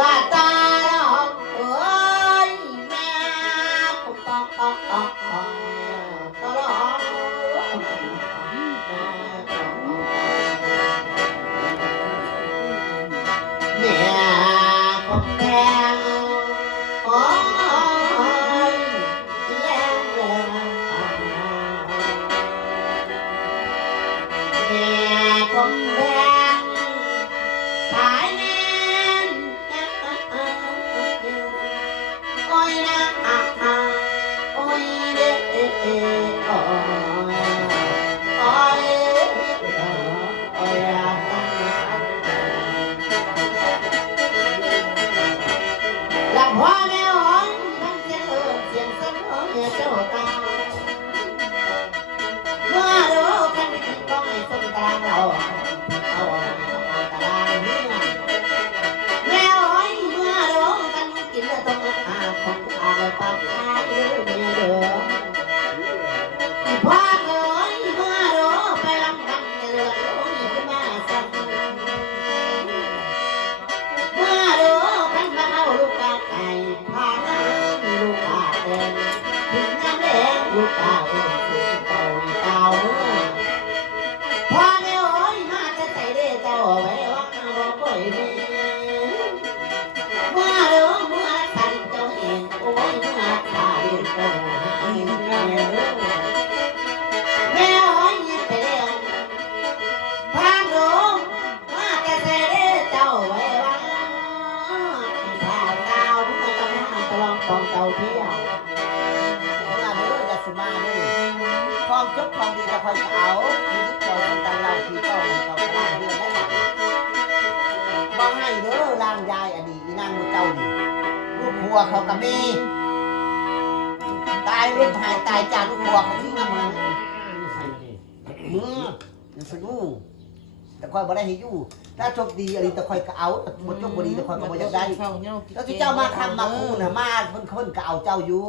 ลาตาดอกเอ้ยแม่ตลอดแม่ผมแดงโอ้ยแรงแม่ผมแดงสายแน่นโอ้ยนะโอ้ยเด้โอ้ยโอ้ยโอ้ยหลับหัวแม่หอยทั้งเสียงเสียงสั่นของเจ้าตาเมื่อดูกันกินก้องให้ส้มตารางเราเอาตารางนี้แม่หอยเมื่อดูกันกินแล้วต้องอาของอาไปปักอาเด้อแม่เด้อพ่อเอ๋ยเมื่อดูไปลำกันเรือโอ้ยขึ้นมาสั่งเมื่อดูกันมาเอาลูกกาไก่พาน้ำลูกกาแดงถึงน้ำแดงลูกกาแดงเต่าเต่าเมื่อพ่อแม่โอ้ยมาจะใส่เด้เจ้าไว้ว่าบอกไว้เด้เมื่อดูเมื่อสั่นเจ้าเองโอ้ยเมื่อขาเดินเจ้าให้แม่เด้อแม่โอ้ยยิ้มไปแล้วพาดูมาจะใส่เด้เจ้าไว้ว่าถ้าเต่าเมื่อต้องมาตลองของเต่าเที่ยวมาเด้อจะสมาเด้อความจบความดีจะคอยเอาชีวิตเราเป็นตลาดที่เจ้าเรากำลังเดือนได้หลังบอกให้เด้อร่างยายอดีตนางมือเจ้านี่ลูกหัวเขากับมีตายลูกหายตายจากลูกหัวเขาที่น้ำมันมือยังสนุกแต่คอยบ่ได้ให้อยู่ถ้าจบดีอะไรแต่คอยก็เอาแต่บ่จบบ่ดีแต่คอยก็บ่อยากได้แล้วที่เจ้ามาทำมาคู่น่ะมาเพิ่นก็เอาเจ้าอยู่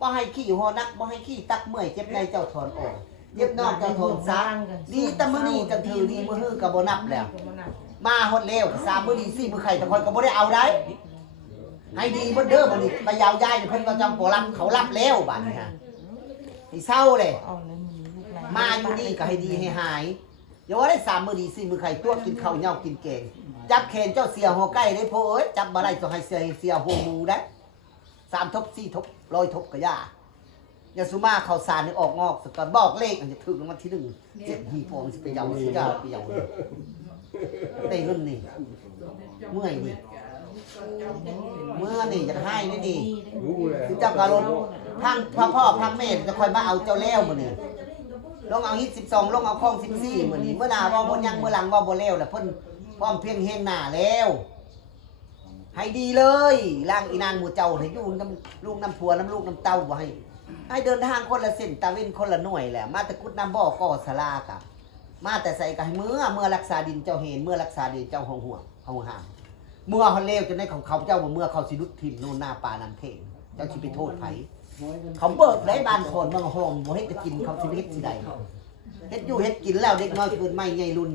บ่ให้ขี้หัวนักบ่ให้ขี้ตักเมื่อยเจ็บในเจ้าถอนออกเย็บนอกเจ้าถอนซะดีแต่มื้อนี้จังถือดีมื้อฮื้อก็บ่นับแล้วมาฮอดแล้ว3มื้อดี4มื้อไข่แต่คอยก็บ่ได้เอาได้ให้ดีเบิดเด้อบัดนี้ไปยาวยายเพิ่นก็จำบ่รับเขารับแล้วบัดนี้ฮะให้เศร้าเลยมาอยู่นี่ก็ให้ดีให้หายอย่าว่าได้3มื้อดี4มื้อไข่ตัวกินข้าวเหนียวกินแกงจับแขนเจ้าเสียหัวไก่ได้พ่อเอ้ยจับบ่ได้ต้องให้เสียหัวหมูได้3ทบ4ทบ100ทบก็ย่าอย่าสุมาข้าวสารนี่ออกงอกสก่อนบอกเลขอันจะถึงรางวัลที่1 7หีฟองสิไปเยาสิจ้าไปเยาได้เงินนี่เมื่อยนี่เมื่อนี่จะให้นี่นี่คือเจ้ากะรถพังพ่อพังแม่จะคอยมาเอาเจ้าแล้วมื้อนี้ลงเอาฮิต12ลงเอาคอง14มื้อนี้เมื่อหน้าว่าบ่ยังเมื่อหลังว่าบ่แล้วแล้วเพิ่นพร้อมเพียงแฮงหน้าแล้วให้ดีเลยร่างอีนางหมู่เจ้าให้อยู่น้ำลูกน้ำผัวน้ำลูกน้ำเต้าบ่ให้เดินทางคนละเส้นตะเวนคนละหน่วยแหละมาแต่กุดน้ำบ่อก่อสลากะมาแต่ใส่กะให้เมื่อรักษาดินเจ้าเห็นเมื่อรักษาดินเจ้าห่วงห่างเมื่อเขาเลวจนได้ของเขาเจ้าเมื่อเขาสิรุดทิ่มโน่นหน้าป่าน้ำเทงเจ้าสิไปโทษไผเขาเบิกได้บ้านคนเมืองห้องบ่เฮ็ดจะกินเขาสิเฮ็ดสิใดเฮ็ดอยู่เฮ็ดกินแล้วเด็กน้อยเกินไม่ใหญ่รุ่น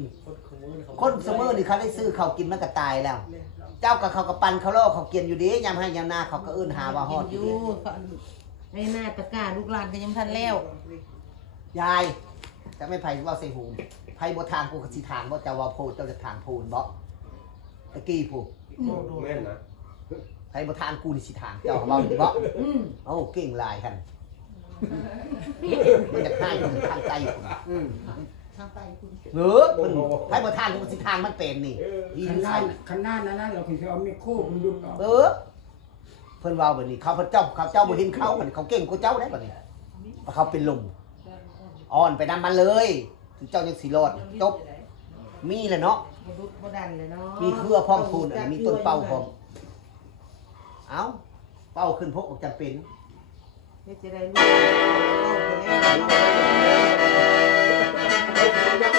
คนเสมอนี่เขาได้ซื้อเขากินมันก็ตายแล้วเจ้ากับเขาก็ปั่นเขาล่อเขาเกียนอยู่ดียามให้ยามนาเขาก็เอื้นหาว่าฮอดอยู่ในหน้าตะกร้าลูกหลานก็ยังทันแล้วยายจะไม่ไผว่าใส่หูไผบ่ทางกูก็สิทางบ่เจ้าว่าโพเจ้าจะทางโพนบ่ตะกี้ผู้แม่นนะไผบ่ทางกูนี่สิทางเจ้าเว้าดิบ่เอ้าเก่งหลายคั่นมันจะให้ทางใจคุณทางใต้คุณมันไผบ่ทางกูสิทางมันเป็นนี่คันหน้านั้นเราคือเอาไมโครมันยุบออกเพิ่นว่าบัดนี้เขาเจ้าบ่เห็นเขาบัดนี้เขาเก่งกว่าเจ้าได้บัดนี้เขาเป็นลมอ่อนไปนำมันเลยถึงเจ้ายังสิรอดจบมีแหละเนาะบ่ดันเลยเนาะมีเครือพร้อมคูณมีต้นเป้าพร้อมเอ้าเป้าขึ้นพกจำเป็นเฮ็ดจะได้ลูกเอาไปแล้ว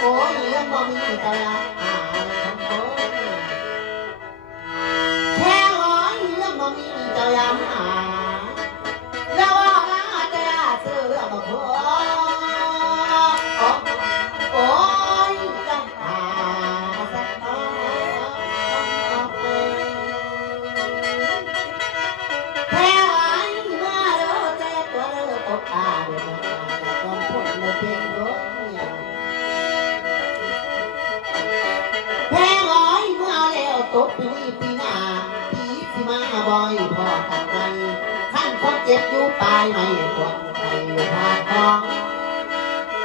โอ้ย บ่มีเจ้าละของคนแค่ร้อยเรื่องบ่มีเจ้าละแล้วว่าจะเสือบ่พอโอ้ยจังหาสักแค่ร้อยเมื่อเด้อใจตัวเด้อตกตาเด้อต้องพูดเลยเพียงเด้อแค่ร้อยเมื่อแล้วตกปีหน้าปีสิมาบ่อยพอกันไปขั้นคนเจ็บอยู่ปลายไม่ควรไปพาทอง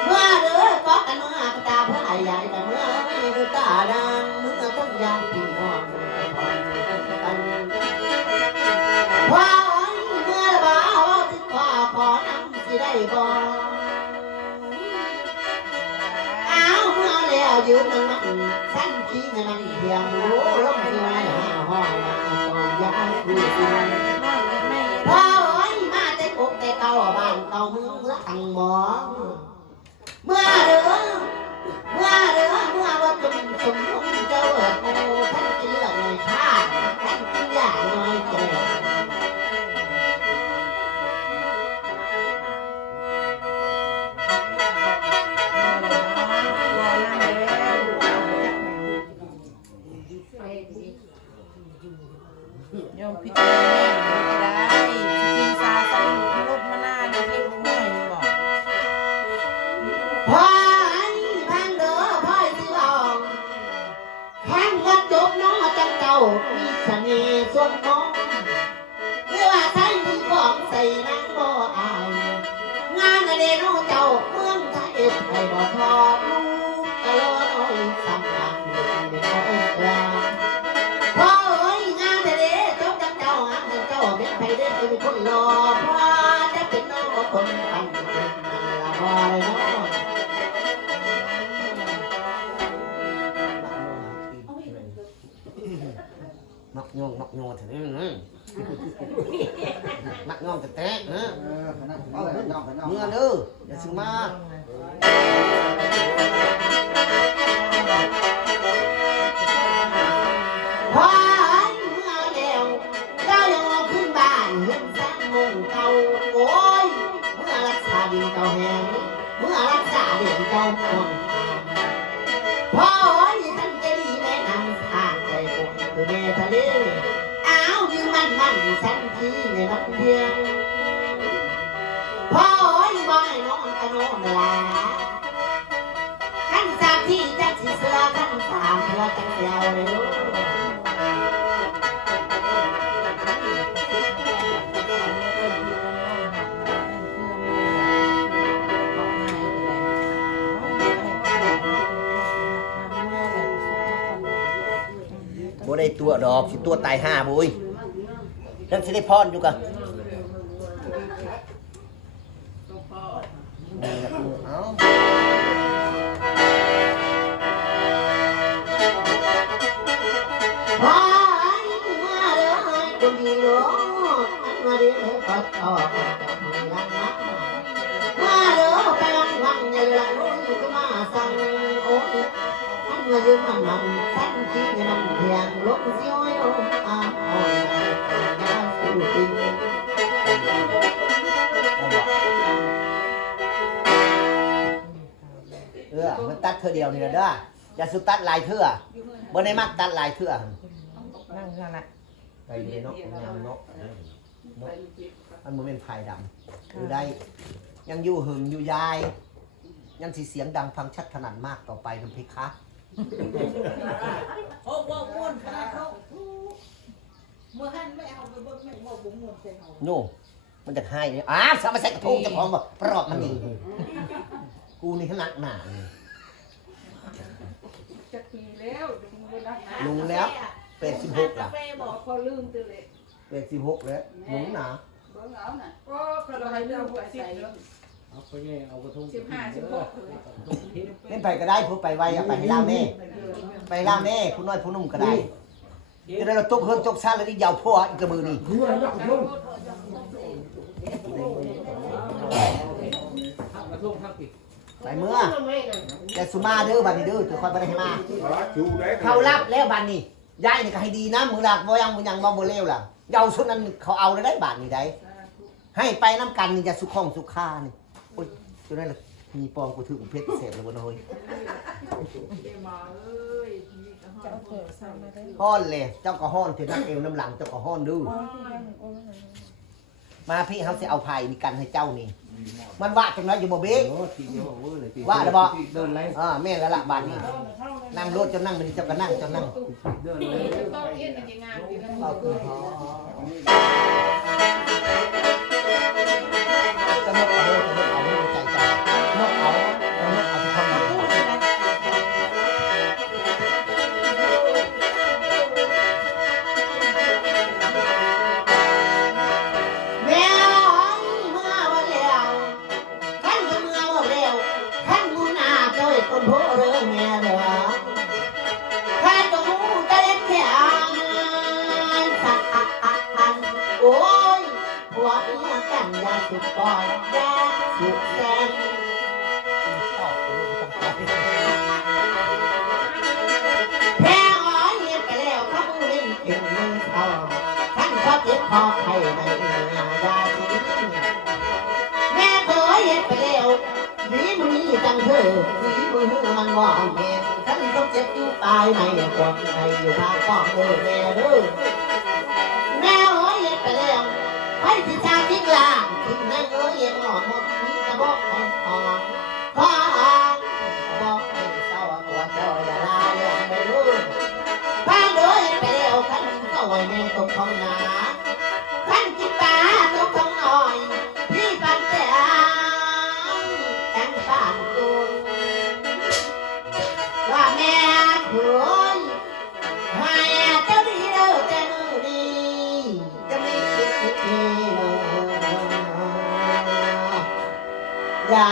เมื่อเด้อก็กันเมื่อตาเพื่อใหญ่แต่เมื่อไม่คือตาดังเมื่อต้องยางพี่น้องกันว่าเมื่อบ่าวถึงว่าขอนำสิได้บ่อ้าวเมื่อแล้วยืนนั่งมันสั้นขี้ให้มันเพียงรู้ลมที่ไม่หาห้องก่อนยางคือสิว่ามาแต่กบแต่เก่าบ้านเก่าเมืองละอังหมอเมื่อเด้อว่าจุ่มสมมุติเจ้าโอ้ท่านกินเลือดหน่อยข้าท่านกินยาหน่อยแก่ยอมพิจารณาได้กินซาสั่งรูปมะนาวนี่ที่ลุงน้อยบอก พ่อพังเด้อพ่อสิลองพังก็จบน้อจังเก่ามีเสน่ห์ส่วนน้องเรียกว่าใช้มีของใส่นางบ่อายงานอะไรน้อเจ้าเมืองไทยให้บ่ทอดลูกตะลอน้อยสำคัญไม่น้อยกลางพ่อเอ้ยงานอะไรจบจังเจ้างานเจ้าเป็นไผได้เป็นคนรอพ่อจะเป็นน้องคนปันเป็นละบ่เลยน้อ มักโยถึงนี่มักโยแต่แต่เนื้อเด้ออย่าซื้อมาพอเมื่อแล้วเรายังเอาขึ้นบ้านเห็นสร้างมงเก่าโอ้ยเมื่อรักษาดินเก่าแห้งเมื่อรักษาเดินเก่าหมดพ่อท่านจะดีแนะนำทางใจผมคือแม่ทะเลอ้าวยืนมันสันทีในน้ำเพียงพ่อบ่ให้น้องกะโนนลาขั้นสามที่จะสิเสือขั้นสามเสือจังเดียวเลยลูกบ่ได้ตัวดอกสิตัวตายห้าบุ้ยนั่นสิได้พรอยู่กะเอ้า พอมาเลยคนดีโลมาเดี๋ยวก็ต่อมาเดี๋ยวไปวังเงินละน้อยก็มาสั่งโอ้ยท่านมายืมมันท่านคิดเงินเพียงลบเสียวโอ้โอ้ยงานสู้จริง มันตัดเธอเดียวนี่แหละเด้ออย่าสุดตัดลายเธอบ่ได้มักตัดลายเธอ นั่งนั่นแหละ ไปเด้เนาะงามเนาะมันบ่เป็นไผ่ดำอยู่ได้ยังอยู่หึงอยู่ยายยังสิเสียงดังฟังชัดถนัดมากต่อไปนำเพคะโอ้โหม่วนขนาดเขาเมื่อหันไม่เอาไปเบิ่งไม่บอกบุ๋มม่วนใส่เขา โน่มันจะให้เนี่ยสามารถใส่กระทงเจ้าของบ่ปลอบมันนี่กูนี่ขนาดหนานี่ จะปีแล้วลุงแล้ว86ล่ะ บอกพอลืมตัวเลย 86แล้วลุงหนา เบิ่งเอาน่ะก็เราให้เรื่องไปใส่ เอาไปเนี่ยเอากระทง 15 16เลย เล่นไปก็ได้พูดไปไวเอาไปให้เล่าแน่ไปเล่าแน่ผู้น้อยผู้นุ่มก็ได้จะได้เราตกเฮิร์นตกซ่าแล้วนี่ยาวพ่ออีกกระมือนี่ หัวแล้วกระทงกระทงทั้งปี ไปเมื่อแต่สุมาเด้อบัดนี้เด้อถือคอยบ่ได้ให้มา ชูได้ เขารับแล้วบัดนี้ยายนี่ก็ให้ดีนะมือหลักบ่ยังบ่เลวล่ะเยาชุดนั้นเขาเอาแล้วได้บาดนี้ได้ให้ไปน้ำกันนี่จะสุขของสุขานี่โอ้ยจุดนั้นล่ะมีปองกูถือเพชรเสพแล้วบ่น้อย จะเอาเปิดใส่มาได้ ฮ้อนเลยเจ้าก็ฮ้อนเถิดนักเอวน้ำหลังเจ้าก็ฮ้อนดื้อ โอ้ยพี่ยังโอ้ย มาพี่เฮาสิเอาไผ่นี่กันให้เจ้านี่มันว่าจังไดอยู่บ่เบ้ โอ้ทีเดียวเว้ยเลย ว่าแล้วบ่ เดินไล่ แม่นแล้วล่ะบาดนี้นั่งรถเจ้านั่งมันเจ้าก็นั่งเจ้านั่ง เดินเลย เอาคือฮอจะนกเอาเด้อจะนกเอาให้ใจเจ้านกเอาที่ทำมาแมวเมื่อวันแล้วท่านก็เมื่อวันแล้วท่านมูนาเจ้าต้นโพเรื่องแม่เด้อท่านก็มูใจแข็งสักโอ้ยหัวเมียกันยาสุดปอยยาสุดแสนแพ้อ้อยเงียบไปแล้วเขาเล่นเป็นมือเท่าท่านก็เจ็บคอไข้ในยาสุดแม่เคยเห็นไปแล้วหนีมือจังเธอหนีมือมันว่างแม่ท่านก็เจ็บอยู่ตายในความในอยู่ภาคกองแม่เด้อแม่เอ้ยเห็นไปแล้วไปที่ชาติกลางถึงแม่เอ้ยยังหลอนหมดนี้จะบอกให้อ่อนขอบอกให้เศร้าตัวเจ้าอย่าลาเรื่องไม่รู้พาเด้อเห็นไปแล้วขันก็ไว้แม่ตกท้องนาขันกินปลาตกท้องหน่อยพี่ปันแต่แต่งบ้านกูว่าแม่เอ้ยให้เจ้าดีเด้อแต่มือดีจะไม่คิดเลยอย่า